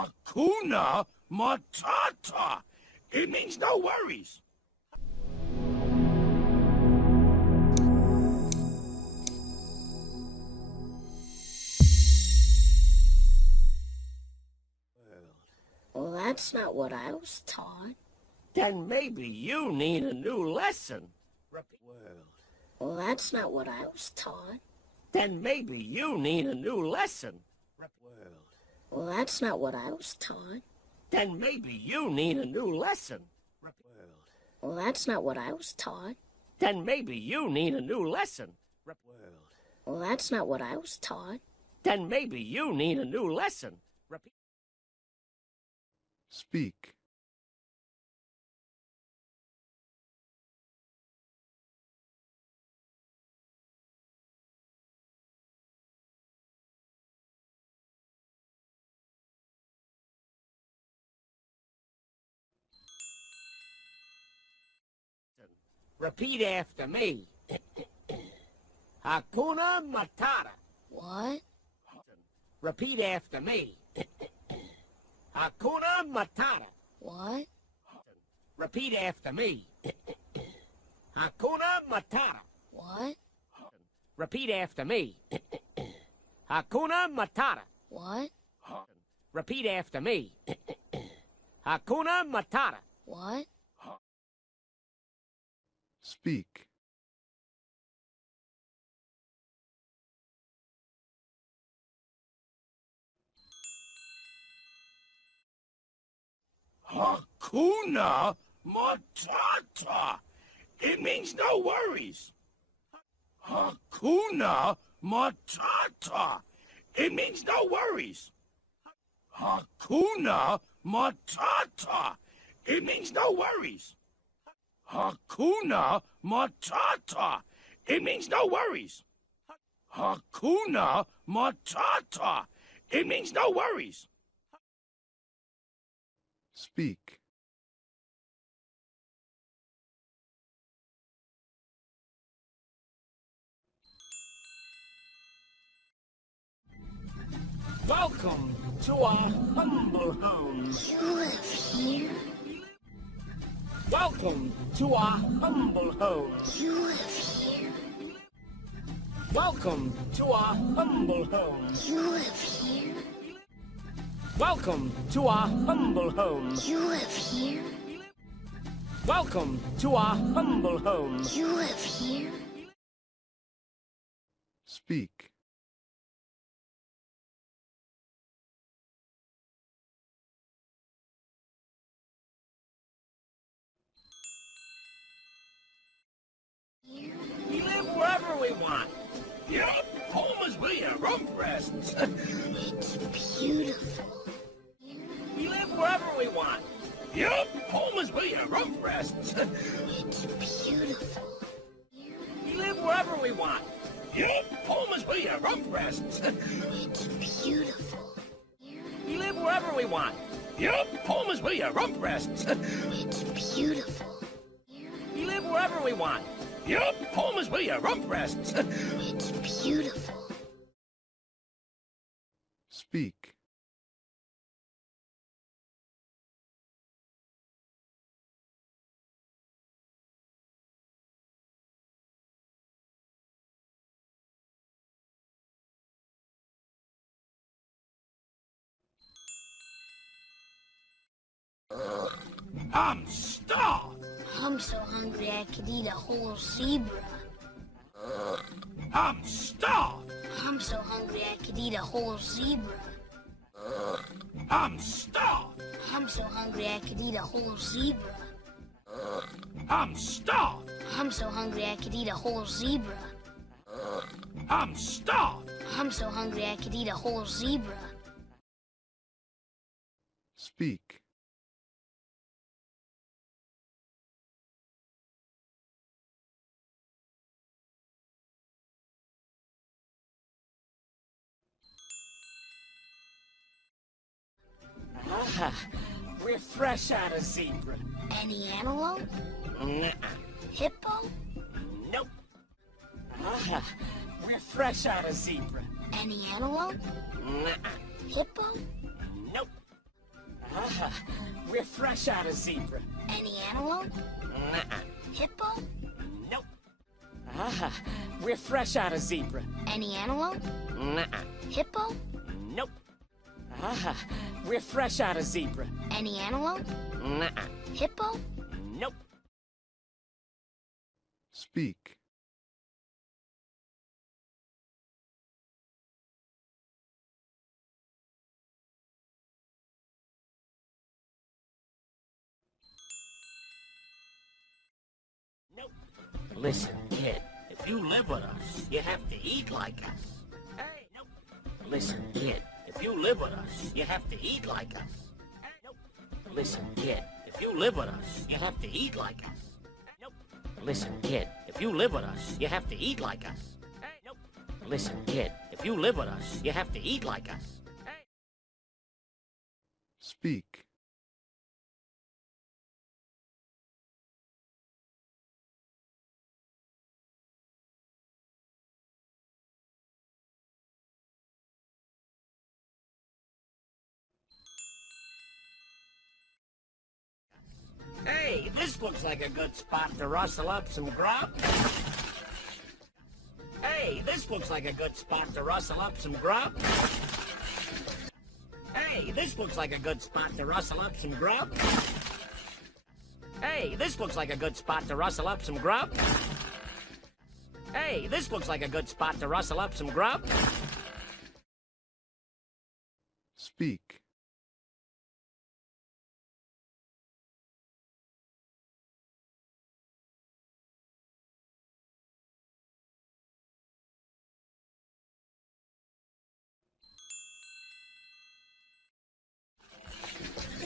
Hakuna Matata. It means no worries. Well, that's not what I was taught. Then maybe you need a new lesson. Well, that's not what I was taught. Then maybe you need a new lesson. Well, that's not what I was taught. Then maybe you need a new lesson. Well, that's not what I was taught. Then maybe you need a new lesson. Well, that's not what I was taught. Then maybe you need a new lesson. Speak. Repeat after me. Hakuna Matata. What? Repeat after me. Hakuna Matata. What? Repeat after me. Hakuna Matata. What? Repeat after me. Hakuna Matata. What? Repeat after me. Hakuna Matata. What? Speak. Hakuna Matata. It means no worries. Hakuna Matata. It means no worries. Hakuna Matata. It means no worries. Hakuna Matata. It means no worries. Hakuna Matata. It means no worries. Speak. Welcome to our humble home. You live here? Welcome to our humble home. You live here? Welcome to our humble home. You live here? Welcome to our humble home. You live here? Welcome to our humble home. You live here? Speak. We live wherever we want. Yup, home is where your rump rests. It's beautiful. We live wherever we want. Yup, home is where your rump rests. It's beautiful. We live wherever we want. Yup, home is where your rump rests. It's beautiful. We live wherever we want. Yup, home is where your rump rests. It's beautiful. We live wherever we want. Yup, home is where your rump rests. It's beautiful. Speak. I'm starved. I'm so hungry I could eat a whole zebra. I'm starved. I'm so hungry I could eat a whole zebra. I'm starved. I'm so hungry I could eat a whole zebra. I'm starved. I'm so hungry I could eat a whole zebra. I'm starved. I'm so hungry I could eat a whole zebra. Speak. We're fresh out of zebra. Any antelope? Nuh-uh. Hippo? Nope. We're fresh out of zebra. Any antelope? Nuh-uh. Hippo? Nope. We're fresh out of zebra. Any antelope? Nuh-uh. Hippo? Nope. We're fresh out of zebra. Any antelope? Nuh-uh. Hippo? Nope. We're fresh out of zebra. Any antelope? Nuh-uh. Hippo? Nope. Speak. Nope. Listen, kid, if you live with us, you have to eat like us. Hey, nope. Listen, kid, if you live with us, you have to eat like us. Hey, nope. Listen, kid, if you live with us, you have to eat like us. Hey, nope. Listen, kid, if you live with us, you have to eat like us. Hey, nope. Listen, kid, if you live with us, you have to eat like us. Hey. Speak. Hey, this looks like a good spot to rustle up some grub. Hey, this looks like a good spot to rustle up some grub. Hey, this looks like a good spot to rustle up some grub. Hey, this looks like a good spot to rustle up some grub. Hey, this looks like a good spot to rustle up some grub. Speak.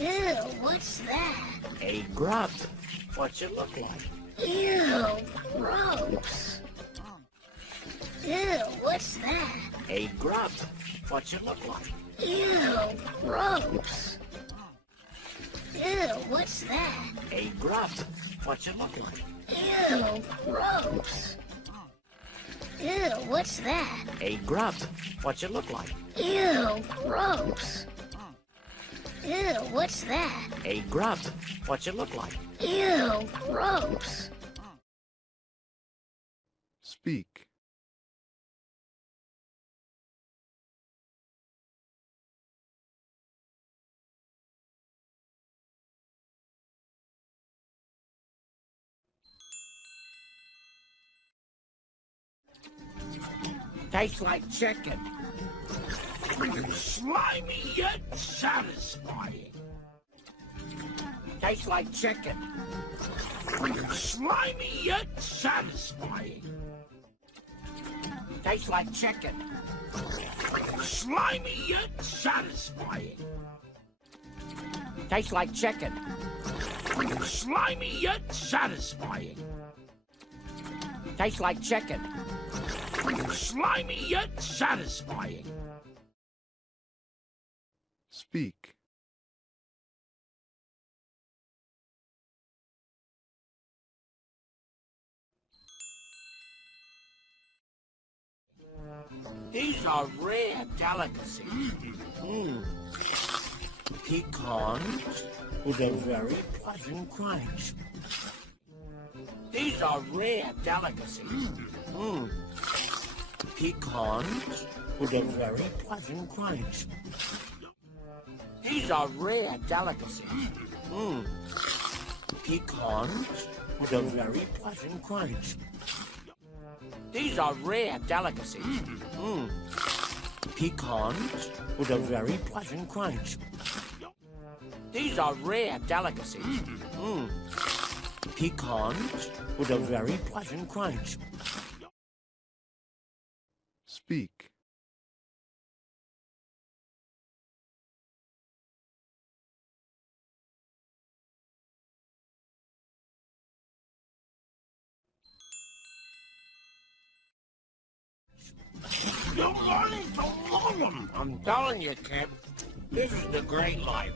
Ew, what's that? A grub. What's it look like? Ew, gross. Ew, what's that? A grub. What's it look like? Ew, gross. Ew, what's that? A grub. What's it look like? Ew, gross. Ew, what's that? A grub. What's it look like? Ew, gross. Ew, what's that? A grub. What's it look like? Ew, gross. Speak. Tastes like chicken. Slimy yet satisfying. Tastes like chicken. Slimy yet satisfying. Tastes like chicken. Slimy yet satisfying. Tastes like chicken. Slimy yet satisfying. Tastes like chicken. Slimy yet satisfying. Speak. These are rare delicacies. Pecans with a very pleasant crunch. These are rare delicacies. Pecans with a very pleasant crunch. These are rare delicacies. Pecans with a very pleasant crunch. These are rare delicacies. Pecans with a very pleasant crunch. These are rare delicacies. Pecans with a very pleasant crunch. Speak. You're learning to love them. I'm telling you, kid, this is the great life.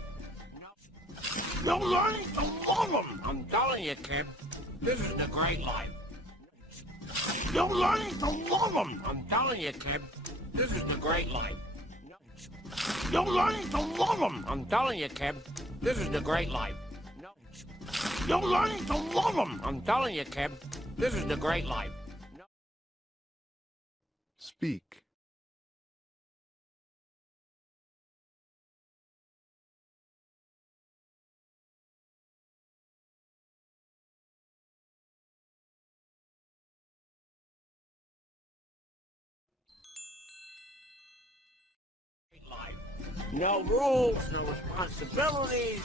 You're learning to love them. I'm telling you, kid, this is the great life. You're learning to love them. I'm telling you, kid, this is the great life. You're learning to love them. I'm telling you, kid, This is the great life. No. You're learning to love them. I'm telling you, kid. This is the great life. No. Speak. Life. No rules, no responsibilities.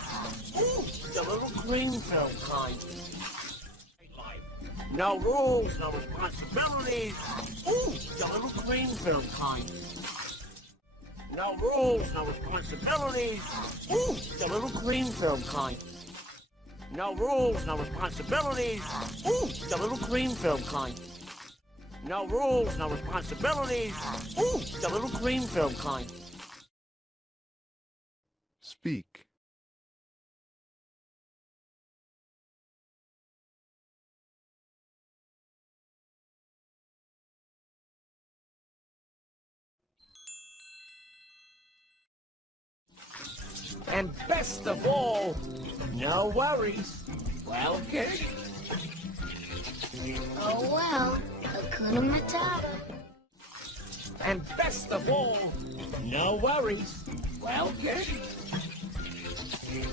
Ooh, the little green film kind. Life. No rules, no responsibilities. Ooh, the little green film kind. No rules, no responsibilities. Ooh, the little green film kind. No rules, no responsibilities. Ooh, the little green film kind. No rules, no responsibilities. Ooh, the little green film kind. Speak. And best of all, no worries. Well, kid? Oh well, Hakuna Matata. And best of all, no worries. Well, kid?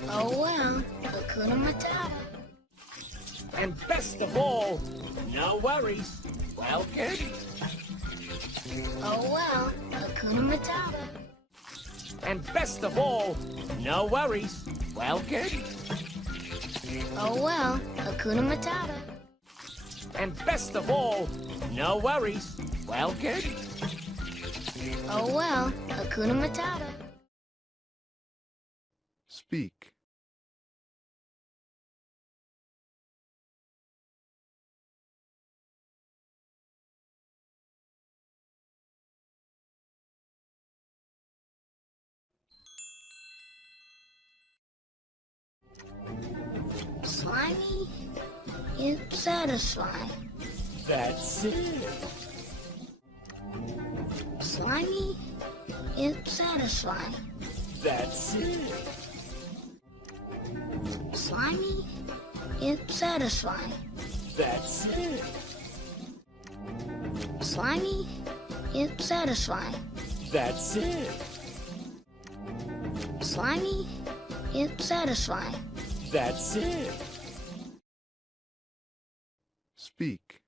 Oh well, Hakuna Matata. And best of all, no worries. Well, kid? Oh well, Hakuna Matata. And best of all, no worries. Well, kid? Oh well, Hakuna Matata. And best of all, no worries. Well, kid? Oh well, Hakuna Matata. Speak. Slimy, it's satisfying. That's it. Slimy, it's satisfying. That's it. Slimy, it's satisfying. That's it. Slimy, it's satisfying. That's it. Slimy, it's satisfying. That's it. Speak.